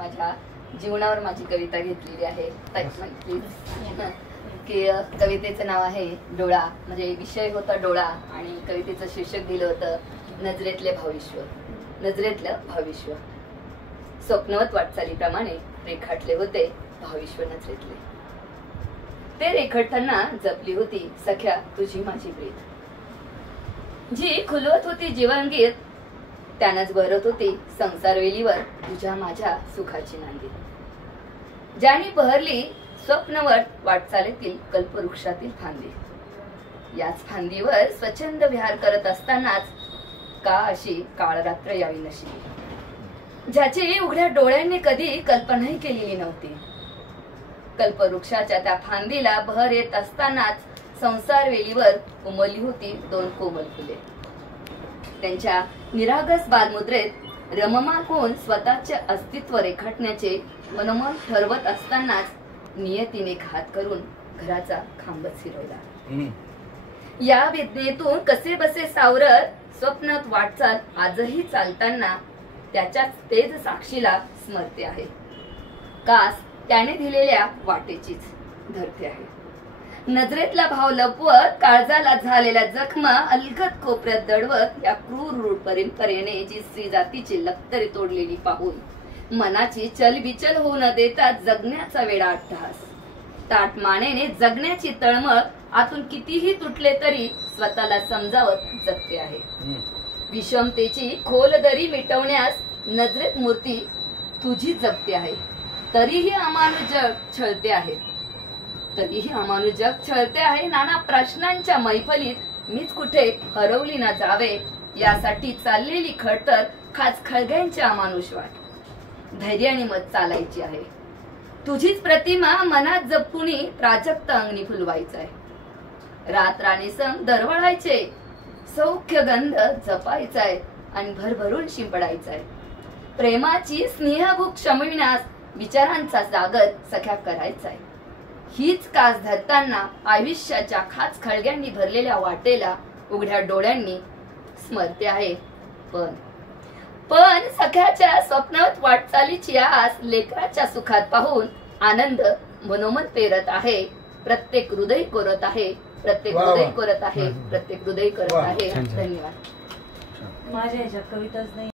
माझ्या जीवनावर माझी कविता घेतलेली आहे प्लीज की कवितेचं नाव आहे डोळा. म्हणजे विषय होता डोळा आणि कवितेचं शीर्षक दिलं होतं नजरेतले भाविश्व. नजरेतलं भाविश्व स्वप्नवत वाटचालीप्रमाणे रेखाटले होते भाविश्व नजरेतले. ते रेखाटताना जपली होती सख्या तुझी माझी प्रीत, जी खुलवत होती जीवनगीत, त्यानंच भरत होती संसारवेलीवर तुझ्या माझ्या सुखाची नांदी. ज्याने बहरली स्वप्नवट वाटचालीतील कल्पवृक्षातील फांदी, याच फांदीवर स्वच्छंद विहार करत असतानाच का अशी काळरात्र यावी नशी, ज्याची उघड्या डोळ्यांनी कधी कल्पनाही केलेली नव्हती. कल्पवृक्षाच्या त्या फांदीला बहर येत असतानाच संसारवेलीवर उमलली होती दोन कोमल फुले. त्यांच्या निरागस बालमुद्रेत रममाण होऊन स्वतःचे अस्तित्व रेखाटण्याचे मनोमन ठरवत असतानाच नियतीने घात करून घराचा खांबच हिरवला. या वेदनेतून कसे बसे सावरत स्वप्नात वाटचाल आजही चालताना त्याच्याच तेज साक्षीला स्मरते आहे. कास त्याने दिलेल्या वाटेचीच धरते आहे. नजरेतला भाव लपवत काळजाला झालेल्या जखमा अलगद कोपऱ्यात दडवत या क्रूर परंपरेने जी स्त्री जातीची लक्तरे तोडलेली पाहून मनाची चलबिचल होऊ न देता जगण्याचा वेडा अट्टहास, ताट मानेने जगण्याची तळमळ आतून कितीही तुटले तरी स्वतःला समजावत जगते आहे. विषमतेची खोल दरी मिटवण्यास नजरेत मूर्ती तुझी जगते आहे. तरीही अमानुष जग छळते आहे. छळते आहे. नाना प्रश्नांच्या मैफलीत मीच कुठे हरवली ना जावे यासाठी चाललेली खडतर खास खळग्यांची अमानुष वाट धैर्याने मत चालायची आहे. तुझीच प्रतिमा मनात जपून प्राजक्त अंगणी फुलवायचं आहे. रात्राने संग दरवळायचे, सौख्य गंध जपायचा आहे आणि भरभरून शिंपडायचा आहे. प्रेमाची स्नेहभूक शमविण्यास विचारांचा सागर सख्या करायचा आहे. हीच कास धरताना आयुष्याच्या खाच खळग्यांनी भरलेल्या वाटेला उघड्या डोळ्यांनी स्मरते आहे. पण सख्याच्या स्वप्नात वाटचालीची आस लेकराच्या सुखात पाहून आनंद मनोमन पेरत आहे. प्रत्येक हृदय कोरत आहे. धन्यवाद. माझ्या ह्याच्यात कविताच नाही.